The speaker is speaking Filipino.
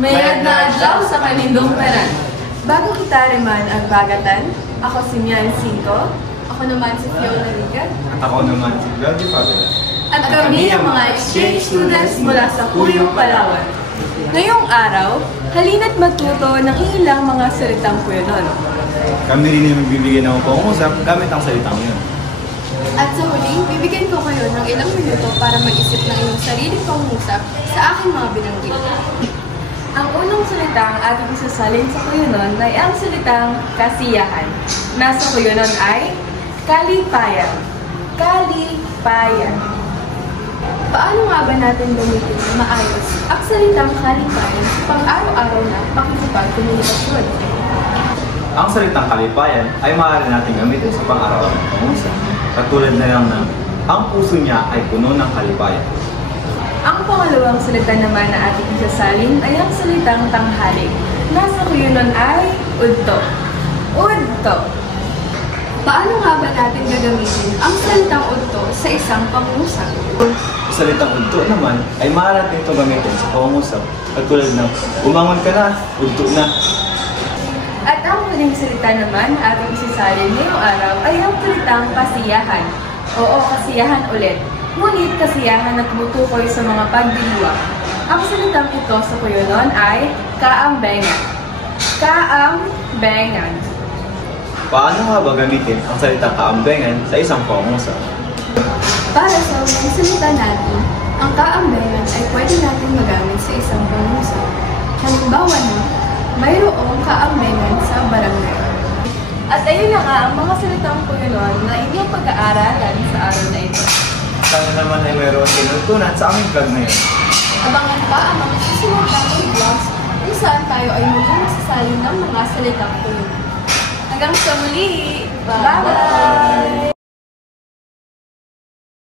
Mayad na adlaw sa kanindong tanan. Bago kita riman ang bagatan, ako si Mian Cinco. Ako naman si Fiona Rigan. At ako naman si Claudio Fabela. At kami ang mga exchange students mula sa Puyong, Palawan. Ngayong araw, halina't matuto ng ilang mga salitang Puyonon. Kami rin ay magbibigay ng pangungusap gamit ang salitang yun. At sa huli, bibigyan ko kayo ng ilang minuto para mag-isip ng inyong sariling pangungusap sa aking mga binanggit. Ang unang salitang ating isasalin sa Puyonon ay ang salitang kasiyahan. Nasa Puyonon ay kalipayan. Kalipayan. Paano nga ba natin gamitin na maayos ang salitang kalipayan sa pang-araw-araw na pakikipagkomunikasyon? Ang salitang kalipayan ay maaari natin gamitin sa pang-araw-araw na pangungusap. Katulad na lang ng, ang puso niya ay puno ng kalipayan. Ang pangalawang salita naman na ating isasalin ay ang salitang tanghali. Nasa Puyonon ay udto. Udto. Paano nga ba natin gagamitin ang salitang udto sa isang pangungusap? Ang salitang udto naman ay maaari natin itong gamitin sa pangungusap. Katulad ng, umangon ka na, udto na. At ang huling salita naman na ating isasalin ngayong araw ay ang salitang kasiyahan. Oo, kasiyahan ulit. Ngunit kasiyahan na tumutukoy sa mga pagdiriwang. Ang salitang ito sa Puyonon ay kaambengan. Kaambengan. Paano nga ba gamitin ang salitang kaambengan sa isang pangungusap? Para sa unang salita natin, ang kaambengan ay pwede natin magamit sa isang pangungusap. Halimbawa na, mayroong kaambengan sa barangay. At ayun na nga ang mga salitang Puyonon na inyong pag-aaralan sa araw na ito. Sana naman ay mayroon tinutunan sa aming vlog na yun. Abangan pa ang mga susunod nating vlogs kung saan tayo ay muling masasalin ng mga salitang Puyonon. Hanggang sa muli! Bye-bye!